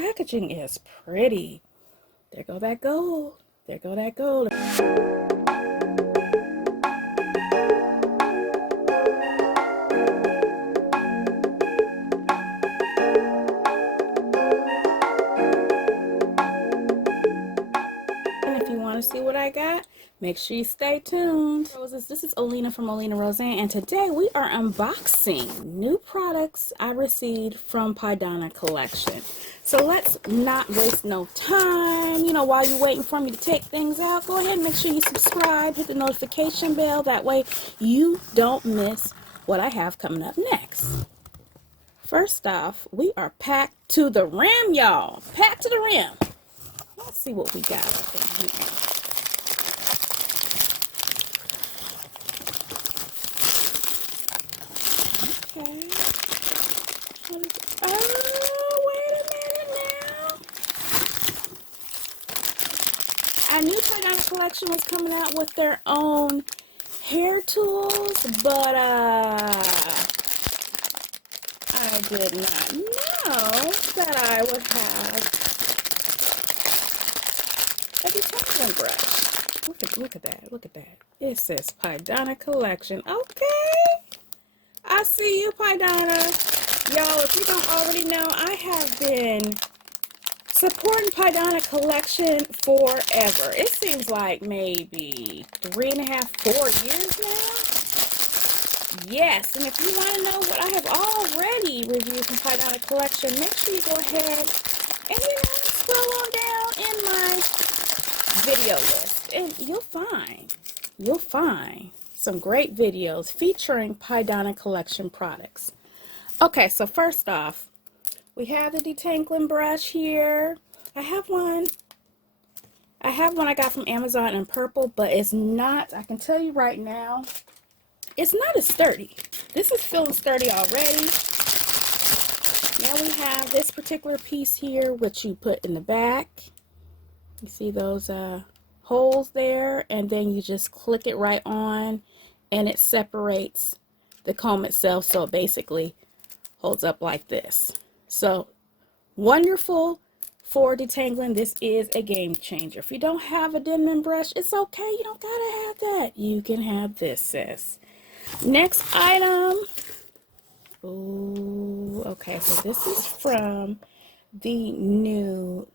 packaging is pretty. There go that gold. There go that gold. And if you want to see what I got, make sure you stay tuned. This is Olena from OlenaRosanne, and today we are unboxing new products I received from PYDANA Collection. So let's not waste no time. You know, while you're waiting for me to take things out, go ahead and make sure you subscribe, hit the notification bell. That way you don't miss what I have coming up next. First off, we are packed to the rim, y'all. Packed to the rim. Let's see what we got up in here. Okay. Oh, wait a minute now. I knew PYDANA Collection was coming out with their own hair tools, but I did not know that I would have a detangling brush. Look at that. Look at that. It says PYDANA Collection. Okay. I see you, PYDANA. Y'all, if you don't already know, I have been supporting PYDANA Collection forever. It seems like maybe 3.5, 4 years now. Yes, and if you want to know what I have already reviewed from PYDANA Collection, make sure you go ahead and, you know, scroll on down in my video list, and you'll find some great videos featuring PYDANA Collection products. Okay, so first off, we have the detangling brush here. I have one I got from Amazon in purple, but it's not, I can tell you right now, it's not as sturdy. This is feeling sturdy already. Now we have this particular piece here, which you put in the back. You see those holes there, and then you just click it right on, and it separates the comb itself, so it basically holds up like this. So wonderful for detangling. This is a game changer. If you don't have a denman brush, it's okay. You don't gotta have that. You can have this, sis. Next item. Ooh, okay, so this is from the new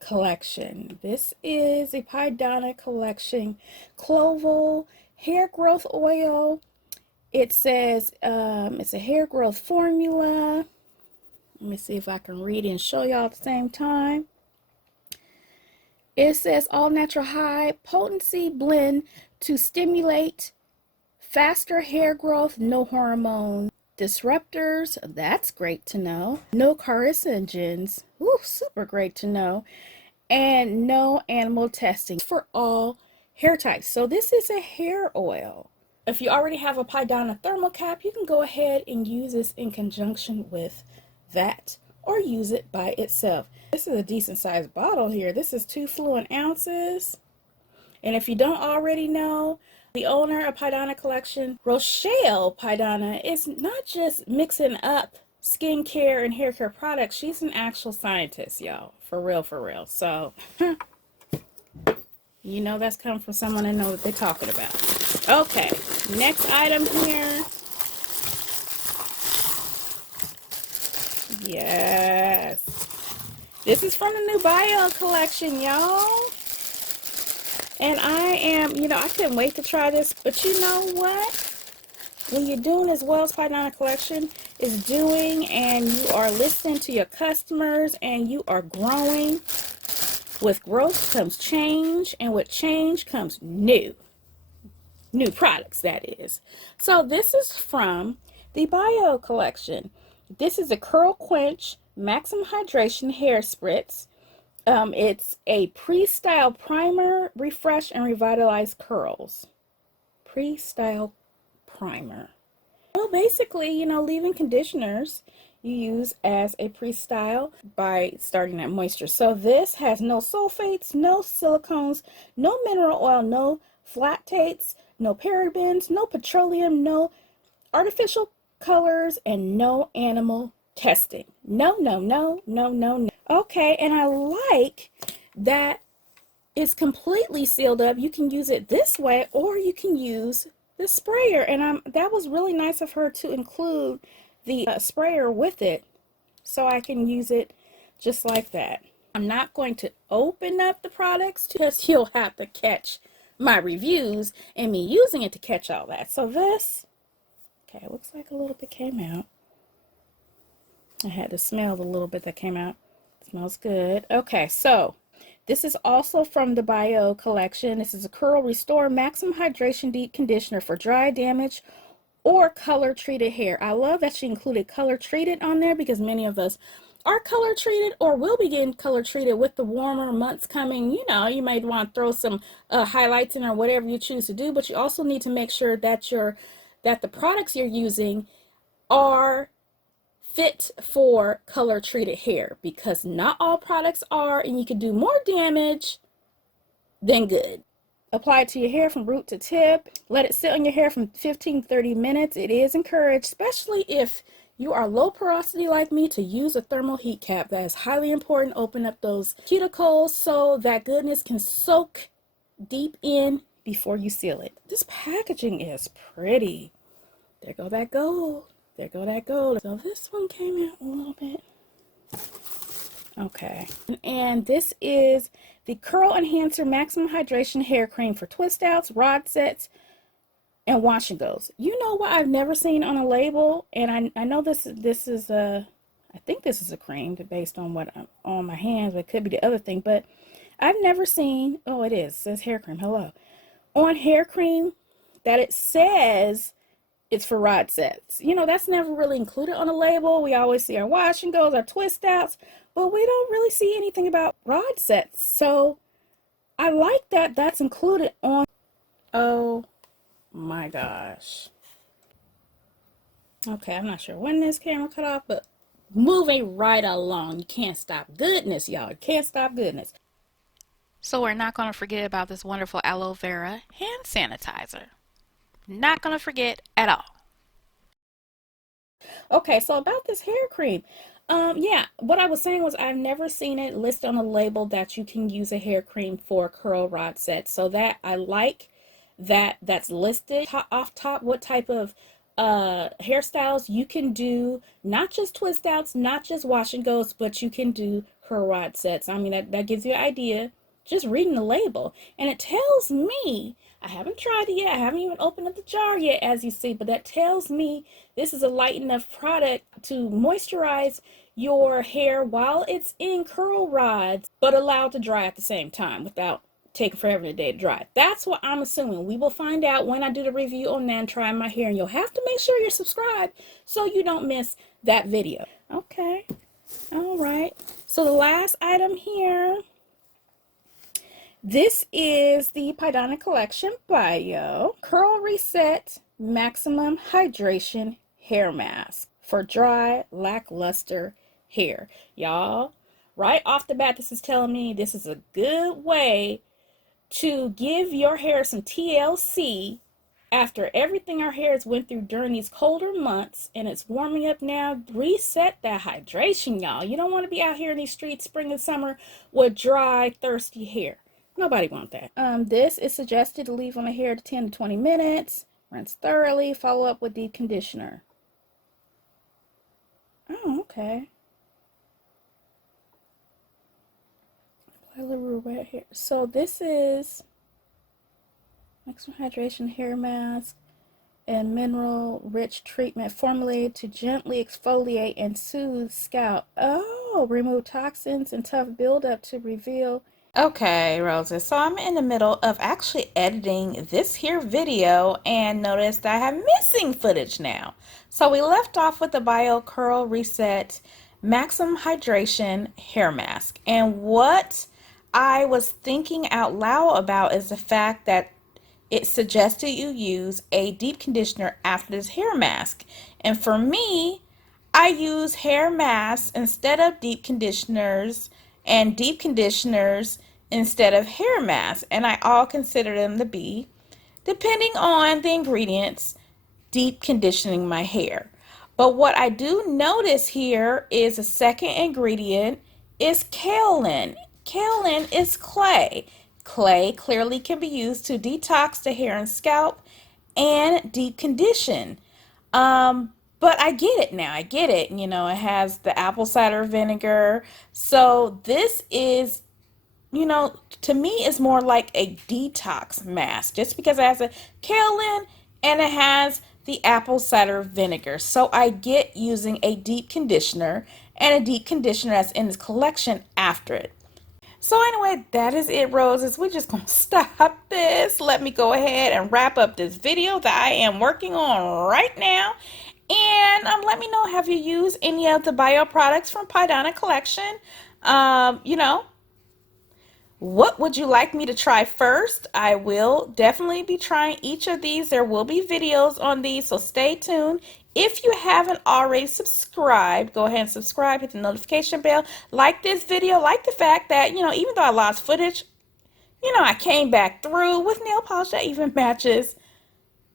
collection. This is a PYDANA Collection Clovol hair growth oil. It says it's a hair growth formula. Let me see if I can read it and show y'all at the same time. It says all natural high potency blend to stimulate faster hair growth, no hormone disruptors. That's great to know. No carcinogens. Ooh, super great to know. And no animal testing for all hair types. So this is a hair oil. If you already have a PYDANA thermal cap, you can go ahead and use this in conjunction with that, or use it by itself. This is a decent sized bottle here. This is 2 fluid ounces. And if you don't already know, the owner of PYDANA Collection, Rochelle PYDANA, is not just mixing up skincare and hair care products. She's an actual scientist, y'all. For real, for real. So, you know that's coming from someone that knows what they're talking about. Okay, next item here. Yes. This is from the new Biyo collection, y'all. And I am, you know, I couldn't wait to try this, but you know what? When you're doing as well as PYDANA Collection is doing, and you are listening to your customers, and you are growing, with growth comes change, and with change comes new products, that is. So this is from the Biyo collection. This is a Curl Quench Maximum Hydration Hair Spritz. It's a pre-style primer, refresh and revitalize curls. Pre-style primer. Well, basically, you know, leave-in conditioners you use as a pre-style by starting that moisture. So this has no sulfates, no silicones, no mineral oil, no lactates, no parabens, no petroleum, no artificial colors, and no animal testing. No, no, no, no, no, no. Okay, and I like that it's completely sealed up. You can use it this way, or you can use the sprayer. And that was really nice of her to include the sprayer with it, so I can use it just like that. I'm not going to open up the products because you'll have to catch my reviews and me using it to catch all that. So this, okay, looks like a little bit came out. I had to smell the little bit that came out. It smells good. Okay, so this is also from the Biyo collection. This is a Curl Restore Maximum Hydration Deep Conditioner for dry, damaged, or color treated hair. I love that she included color treated on there because many of us are color treated or will be getting color treated with the warmer months coming. You know, you might want to throw some highlights in or whatever you choose to do, but you also need to make sure that the products you're using are fit for color treated hair, because not all products are, and you can do more damage than good. Apply it to your hair from root to tip. Let it sit on your hair from 15 to 30 minutes. It is encouraged, especially if you are low porosity like me, to use a thermal heat cap. That is highly important. Open up those cuticles so that goodness can soak deep in before you seal it. This packaging is pretty. There go that gold. There go that gold. So this one came out a little bit. Okay. And this is the Curl Enhancer Maximum Hydration Hair Cream for twist outs, rod sets, and wash and goes. You know what I've never seen on a label, and I know this is a, I think this is a cream based on what I'm on my hands, but it could be the other thing, but I've never seen, oh it is, it says hair cream, hello, on hair cream that it says it's for rod sets. You know, that's never really included on a label. We always see our wash and goes, our twist outs, but we don't really see anything about rod sets. So I like that that's included on. Oh my gosh. Okay, I'm not sure when this camera cut off, but moving right along. You can't stop goodness, y'all. You can't stop goodness. So we're not going to forget about this wonderful aloe vera hand sanitizer. Not going to forget at all. Okay, so about this hair cream. Yeah, what I was saying was I've never seen it listed on a label that you can use a hair cream for curl rod sets. So that I like that's listed off top what type of hairstyles you can do, not just twist outs, not just wash and goes, but you can do curl rod sets. I mean, that gives you an idea just reading the label, and it tells me, I haven't tried it yet, I haven't even opened up the jar yet, as you see, but that tells me this is a light enough product to moisturize your hair while it's in curl rods, but allowed to dry at the same time without taking forever in a day to dry. That's what I'm assuming. We will find out when I do the review on that and try my hair, and you'll have to make sure you're subscribed so you don't miss that video. Okay, all right, so the last item here, this is the PYDANA Collection Biyo Curl Reset Maximum Hydration Hair Mask for dry, lackluster hair. Y'all, right off the bat, this is telling me this is a good way to give your hair some TLC after everything our hairs went through during these colder months, and it's warming up now. Reset that hydration, y'all. You don't want to be out here in these streets spring and summer with dry, thirsty hair. Nobody wants that. This is suggested to leave on the hair to 10 to 20 minutes. Rinse thoroughly. Follow up with deep conditioner. Oh, okay. Apply a little wet hair. So this is maximum hydration hair mask and mineral rich treatment formulated to gently exfoliate and soothe scalp. Oh, remove toxins and tough buildup to reveal. Okay, Roses, so I'm in the middle of actually editing this here video and notice that I have missing footage now. So we left off with the Biyo Curl Reset Maximum Hydration Hair Mask. And what I was thinking out loud about is the fact that it suggested you use a deep conditioner after this hair mask. And for me, I use hair masks instead of deep conditioners and deep conditioners instead of hair masks, and I all consider them to be, depending on the ingredients, deep conditioning my hair. But what I do notice here is a second ingredient is kaolin. Kaolin is clay. Clay clearly can be used to detox the hair and scalp and deep condition. But I get it now. I get it. You know, it has the apple cider vinegar. So this is, you know, to me it's more like a detox mask just because it has a kaolin and it has the apple cider vinegar. So I get using a deep conditioner and a deep conditioner that's in this collection after it. So anyway, that is it, roses. We're just gonna stop this. Let me go ahead and wrap up this video that I am working on right now. And let me know, have you used any of the Biyo products from PYDANA Collection? You know, what would you like me to try first? I will definitely be trying each of these. There will be videos on these, so stay tuned. If you haven't already subscribed, go ahead and subscribe, hit the notification bell. Like this video, like the fact that, you know, even though I lost footage, you know, I came back through with nail polish that even matches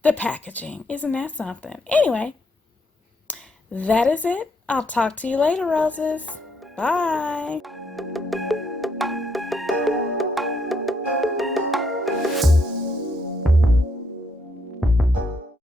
the packaging. Isn't that something? Anyway, that is it. I'll talk to you later, roses. Bye.